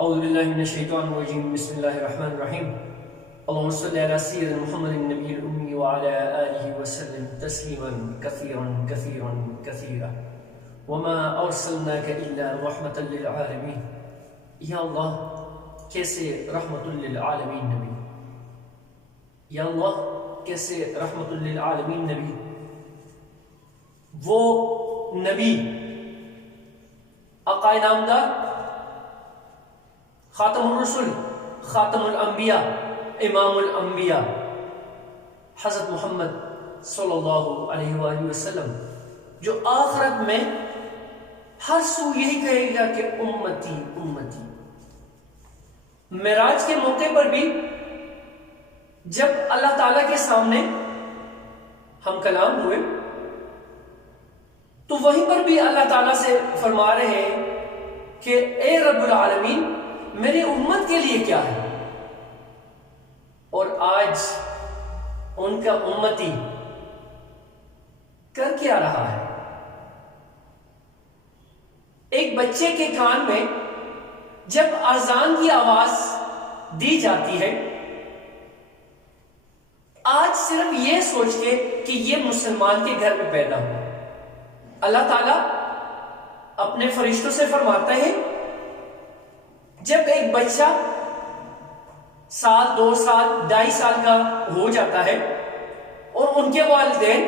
اعوذ باللہ من الشیطان الرجیم بسم اللہ الرحمن الرحیم اللہم صلی علی سیدنا محمد النبی الامی وعلی آلہ وسلم تسلیما کثیرا کثیرا کثیرا وما ارسلناک الا رحمتا للعالمین۔ یا اللہ کیسے رحمت للعالمین نبی، یا اللہ کیسے رحمت للعالمین نبی، وہ نبی آقا نامدار خاتم الرسل خاتم الانبیاء امام الانبیاء حضرت محمد صلی اللہ علیہ وآلہ وسلم، جو آخرت میں ہر سو یہی کہے گا کہ امتی امتی۔ معراج کے موقع پر بھی جب اللہ تعالیٰ کے سامنے ہم کلام ہوئے تو وہیں پر بھی اللہ تعالیٰ سے فرما رہے ہیں کہ اے رب العالمین میری امت کے لیے کیا ہے، اور آج ان کا امتی کر کیا رہا ہے۔ ایک بچے کے کان میں جب اذان کی آواز دی جاتی ہے، آج صرف یہ سوچ کے کہ یہ مسلمان کے گھر میں پیدا ہوا، اللہ تعالیٰ اپنے فرشتوں سے فرماتا ہے جب ایک بچہ سال 2 سال 2.5 سال کا ہو جاتا ہے اور ان کے والدین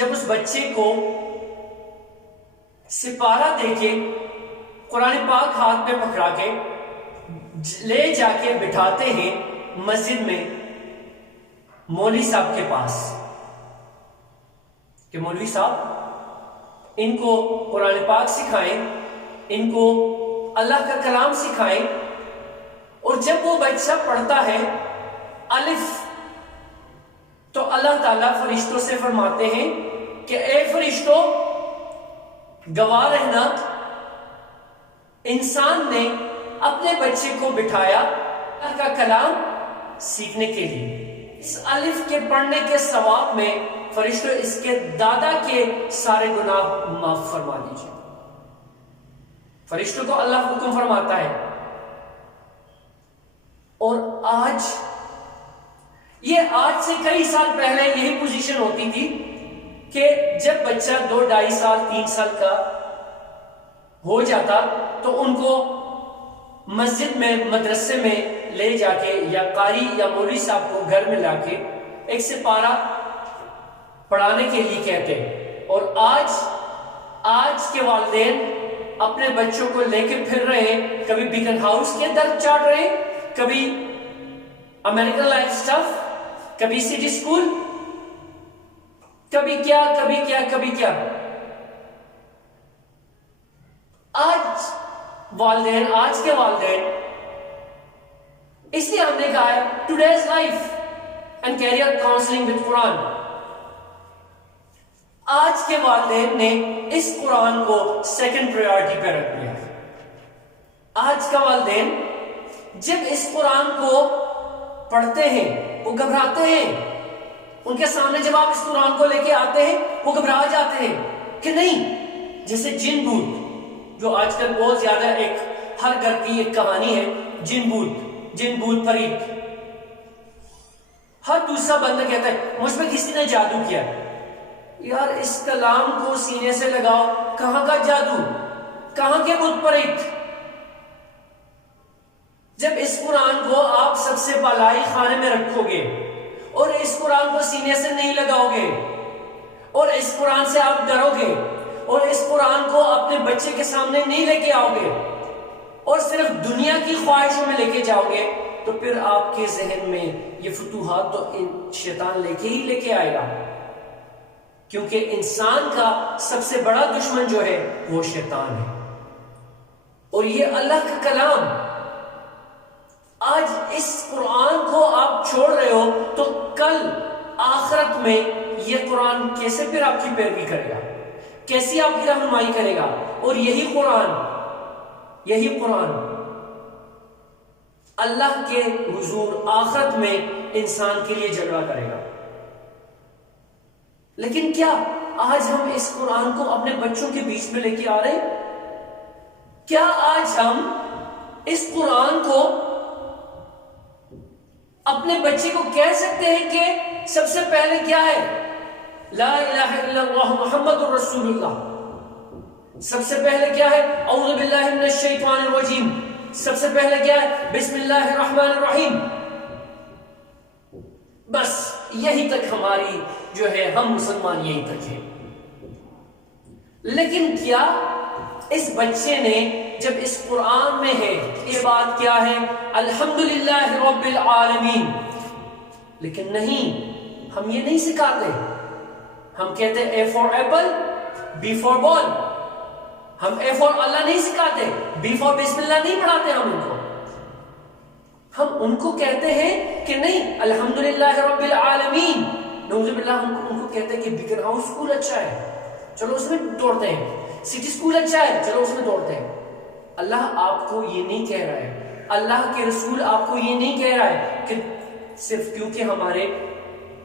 جب اس بچے کو سپارہ دے کے قرآن پاک ہاتھ میں پکڑا کے لے جا کے بٹھاتے ہیں مسجد میں مولوی صاحب کے پاس کہ مولوی صاحب ان کو قرآن پاک سکھائیں، ان کو اللہ کا کلام سکھائیں، اور جب وہ بچہ پڑھتا ہے الف تو اللہ تعالیٰ فرشتوں سے فرماتے ہیں کہ اے فرشتوں گواہ رہنا، انسان نے اپنے بچے کو بٹھایا اللہ کا کلام سیکھنے کے لیے، اس الف کے پڑھنے کے ثواب میں فرشتوں اس کے دادا کے سارے گناہ معاف فرما دیجیے۔ فرشتوں کو اللہ حکم فرماتا ہے، اور آج سے کئی سال پہلے یہی پوزیشن ہوتی تھی کہ جب بچہ 2 2.5 سال 3 سال کا ہو جاتا تو ان کو مسجد میں مدرسے میں لے جا کے یا قاری یا مولوی صاحب کو گھر میں لا کے ایک سپارہ پڑھانے کے لیے کہتے ہیں، اور آج کے والدین اپنے بچوں کو لے کے پھر رہے ہیں، کبھی بیکن ہاؤس کے در چاٹ رہے ہیں، کبھی امریکن لائف سٹف، کبھی سٹی اسکول، کبھی کیا کبھی کیا کبھی کیا۔ آج کے والدین اس لیے ہم نے کہا ہے today's life and career counselling with Quran, آج کے والدین نے اس قرآن کو سیکنڈ پریورٹی پہ رکھ دیا ہے۔ آج کا والدین جب اس قرآن کو پڑھتے ہیں وہ گھبراتے ہیں، ان کے سامنے جب آپ اس قرآن کو لے کے آتے ہیں وہ گھبرا جاتے ہیں کہ نہیں، جیسے جن بھوت جو آج کل بہت زیادہ ایک ہر گھر کی ایک کہانی ہے، جن بھوت پریت، ہر دوسرا بندہ کہتا ہے مجھ پہ کسی نے جادو کیا۔ یار اس کلام کو سینے سے لگاؤ، کہاں کا جادو، کہاں کے بت پریت؟ جب اس قرآن کو آپ سب سے بالائی خانے میں رکھو گے اور اس قرآن کو سینے سے نہیں لگاؤ گے اور اس قرآن سے آپ ڈرو گے اور اس قرآن کو اپنے بچے کے سامنے نہیں لے کے آؤ گے اور صرف دنیا کی خواہشوں میں لے کے جاؤ گے، تو پھر آپ کے ذہن میں یہ فتوحات تو شیطان لے کے آئے گا، کیونکہ انسان کا سب سے بڑا دشمن جو ہے وہ شیطان ہے۔ اور یہ اللہ کا کلام، آج اس قرآن کو آپ چھوڑ رہے ہو تو کل آخرت میں یہ قرآن کیسے پھر آپ کی پیروی کرے گا، کیسی آپ کی رہنمائی کرے گا؟ اور یہی قرآن اللہ کے حضور آخرت میں انسان کے لیے جھگڑا کرے گا۔ لیکن کیا آج ہم اس قرآن کو اپنے بچوں کے بیچ میں لے کے آ رہے ہیں؟ کیا آج ہم اس قرآن کو اپنے بچے کو کہہ سکتے ہیں کہ سب سے پہلے کیا ہے؟ لا الہ الا اللہ محمد الرسول اللہ. سب سے پہلے کیا ہے؟ اعوذ باللہ من الشیطان الرجیم. سب سے پہلے کیا ہے؟ بسم اللہ الرحمن الرحیم. بس یہی تک ہماری جو ہے، ہم مسلمان یہی تک ہیں. لیکن کیا اس بچے نے جب اس قرآن میں ہے یہ بات کیا ہے؟ الحمدللہ رب العالمین. لیکن نہیں، ہم یہ نہیں سکھاتے. ہم کہتے اے فار ایپل بی فار بال. ہم اے فار اللہ نہیں سکھاتے، بی فار بسم اللہ نہیں پڑھاتے. ہم ان کو کہتے ہیں کہ نہیں، الحمدللہ رب العالمین. نعوذ باللہ ہم ان کو کہتے ہیں کہ بیکن ہاؤس اسکول اچھا ہے، چلو اس میں دوڑتے ہیں. سٹی اسکول اچھا ہے، چلو اس میں دوڑتے ہیں. اللہ آپ کو یہ نہیں کہہ رہا ہے، اللہ کے رسول آپ کو یہ نہیں کہہ رہا ہے کہ صرف کیونکہ ہمارے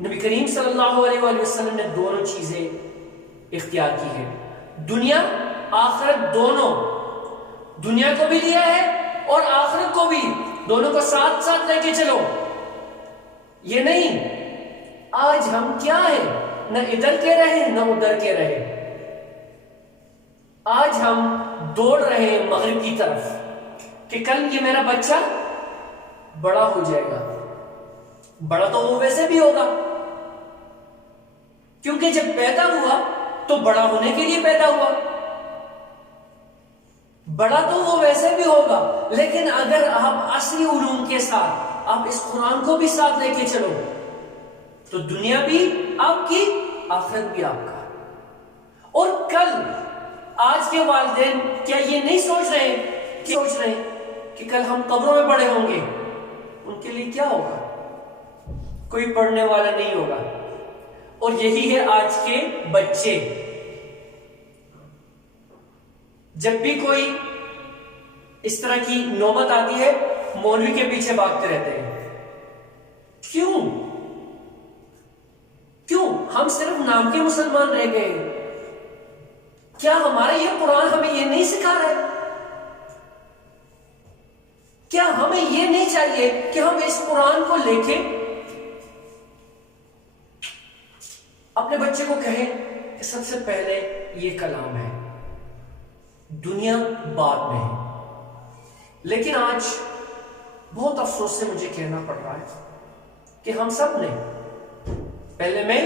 نبی کریم صلی اللہ علیہ وآلہ وسلم نے دونوں چیزیں اختیار کی ہے، دنیا آخرت دونوں، دنیا کو بھی لیا ہے اور آخرت کو بھی، دونوں کو ساتھ ساتھ لے کے چلو. یہ نہیں. آج ہم کیا ہیں؟ نہ ادھر کے رہے نہ ادھر کے رہے. آج ہم دوڑ رہے ہیں مغرب کی طرف کہ کل یہ میرا بچہ بڑا ہو جائے گا. بڑا تو وہ ویسے بھی ہوگا، کیونکہ جب پیدا ہوا تو بڑا ہونے کے لیے پیدا ہوا. بڑا تو وہ ویسے بھی ہوگا، لیکن اگر آپ اصلی علوم کے ساتھ آپ اس قرآن کو بھی ساتھ لے کے چلو تو دنیا بھی آپ کی، آخرت بھی آپ کا. اور کل آج کے والدین کیا یہ نہیں سوچ رہے کہ کل ہم قبروں میں پڑے ہوں گے؟ ان کے لیے کیا ہوگا؟ کوئی پڑھنے والا نہیں ہوگا. اور یہی ہے آج کے بچے. جب بھی کوئی اس طرح کی نوبت آتی ہے، مولوی کے پیچھے بھاگتے رہتے ہیں. کیوں؟ ہم صرف نام کے مسلمان رہ گئے. کیا ہمارا یہ قرآن ہمیں یہ نہیں سکھا رہا ہے؟ کیا ہمیں یہ نہیں چاہیے کہ ہم اس قرآن کو لے کے اپنے بچے کو کہیں کہ سب سے پہلے یہ کلام ہے، دنیا بعد میں ہے. لیکن آج بہت افسوس سے مجھے کہنا پڑ رہا ہے کہ ہم سب نے، پہلے میں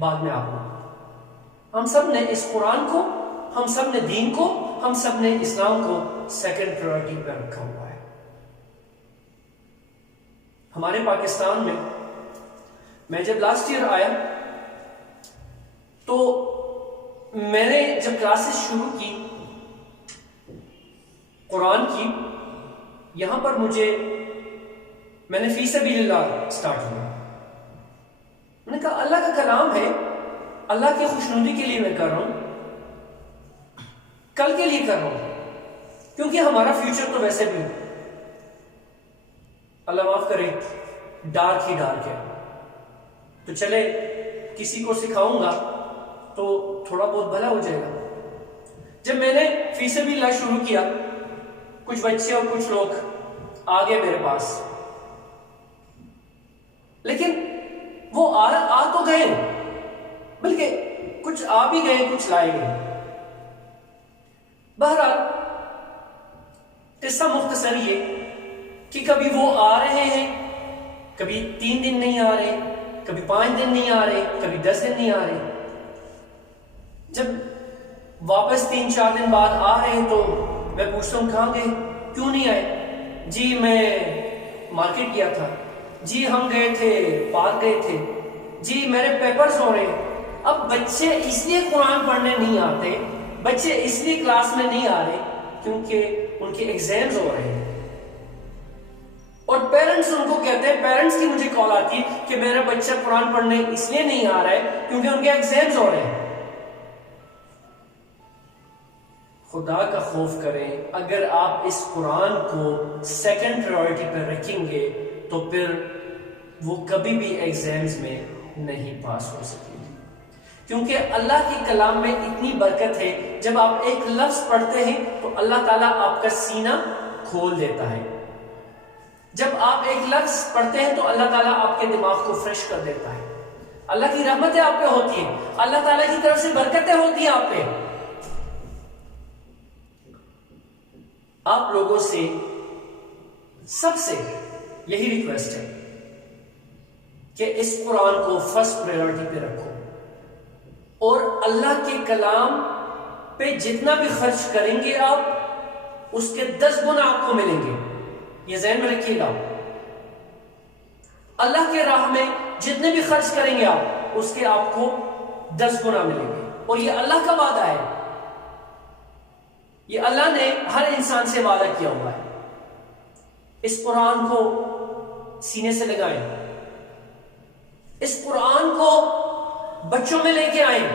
بعد میں آپ، ہم سب نے اس قرآن کو، ہم سب نے دین کو، ہم سب نے اسلام کو سیکنڈ پرائورٹی پہ رکھا ہوا ہے. ہمارے پاکستان میں جب لاسٹ ایئر آیا تو میں نے جب کلاسز شروع کی قرآن کی، یہاں پر میں نے فی سبیل اللہ سٹارٹ کیا. میں نے کہا اللہ کا کلام ہے، اللہ کی خوشنودی کے لیے میں کر رہا ہوں، کل کے لیے کر رہا ہوں، کیونکہ ہمارا فیوچر تو ویسے بھی اللہ معاف کرے ڈارک ہی ڈارک ہے. تو چلے کسی کو سکھاؤں گا تو تھوڑا بہت بھلا ہو جائے گا. جب میں نے فی سبیل اللہ شروع کیا، کچھ بچے اور کچھ لوگ آ گئے میرے پاس، لیکن وہ آ تو گئے، بلکہ کچھ آ بھی گئے، کچھ لائے گئے. بہرحال قصہ مختصر یہ کہ کبھی وہ آ رہے ہیں، کبھی 3 دن نہیں آ رہے، کبھی 5 دن نہیں آ رہے، کبھی 10 دن نہیں آ رہے. جب واپس 3-4 دن بعد آ رہے ہیں تو میں پوچھتا ہوں کہاں گئے، کیوں نہیں آئے؟ جی میں مارکیٹ گیا تھا، جی ہم گئے تھے، پارک گئے تھے، جی میرے پیپرز ہو رہے ہیں. اب بچے اس لیے قرآن پڑھنے نہیں آتے، بچے اس لیے کلاس میں نہیں آ رہے کیونکہ ان کے ایگزامز ہو رہے ہیں. اور پیرنٹس ان کو کہتے ہیں، پیرنٹس کی مجھے کال آتی ہے کہ میرا بچہ قرآن پڑھنے اس لیے نہیں آ رہا ہے کیونکہ ان کے ایگزامز ہو رہے ہیں. خدا کا خوف کریں، اگر آپ اس قرآن کو سیکنڈ پرائورٹی پہ رکھیں گے تو پھر وہ کبھی بھی ایگزامز میں نہیں پاس ہو سکے گی. کیونکہ اللہ کے کلام میں اتنی برکت ہے، جب آپ ایک لفظ پڑھتے ہیں تو اللہ تعالیٰ آپ کا سینہ کھول دیتا ہے. جب آپ ایک لفظ پڑھتے ہیں تو اللہ تعالیٰ آپ کے دماغ کو فریش کر دیتا ہے. اللہ کی رحمتیں آپ پہ ہوتی ہیں, اللہ تعالیٰ کی طرف سے برکتیں ہوتی ہیں آپ پہ. آپ لوگوں سے سب سے یہی ریکویسٹ ہے کہ اس قرآن کو فرسٹ پریورٹی پہ رکھو, اور اللہ کے کلام پہ جتنا بھی خرچ کریں گے آپ, اس کے 10 گنا آپ کو ملیں گے. یہ ذہن میں رکھیے گا. اللہ کے راہ میں جتنے بھی خرچ کریں گے آپ, اس کے آپ کو 10 گنا ملیں گے. اور یہ اللہ کا وعدہ ہے, یہ اللہ نے ہر انسان سے وعدہ کیا ہوا ہے. اس قرآن کو سینے سے لگائیں, اس قرآن کو بچوں میں لے کے آئیں,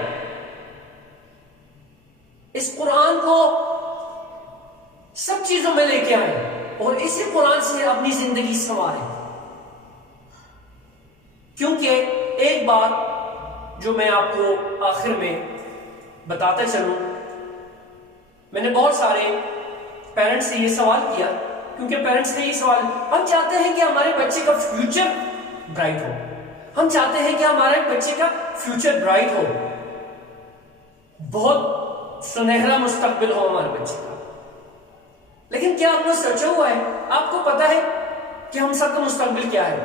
اس قرآن کو سب چیزوں میں لے کے آئیں, اور اسی قرآن سے اپنی زندگی سنواریں. کیونکہ ایک بات جو میں آپ کو آخر میں بتاتا چلوں, میں نے بہت سارے پیرنٹس سے یہ سوال کیا, کیونکہ پیرنٹس کا یہ سوال, ہم چاہتے ہیں کہ ہمارے بچے کا فیوچر برائٹ ہو, ہم چاہتے ہیں کہ ہمارے بچے کا فیوچر برائٹ ہو, بہت سنہرا مستقبل ہو ہمارے بچے کا. لیکن کیا آپ نے سوچا ہوا ہے, آپ کو پتا ہے کہ ہم سب کا مستقبل کیا ہے؟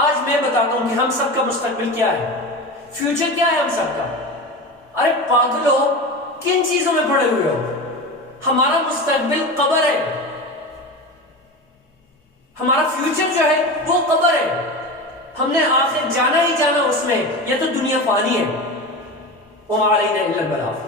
آج میں بتاتا ہوں کہ ہم سب کا مستقبل کیا ہے, فیوچر کیا ہے ہم سب کا. ارے پاگلو, کن چیزوں میں پڑے ہوئے ہو؟ ہمارا مستقبل قبر ہے, ہمارا فیوچر جو ہے وہ قبر ہے. ہم نے آخر جانا ہی جانا اس میں, یہ تو دنیا فانی ہے. وما علینا الا البلاغ.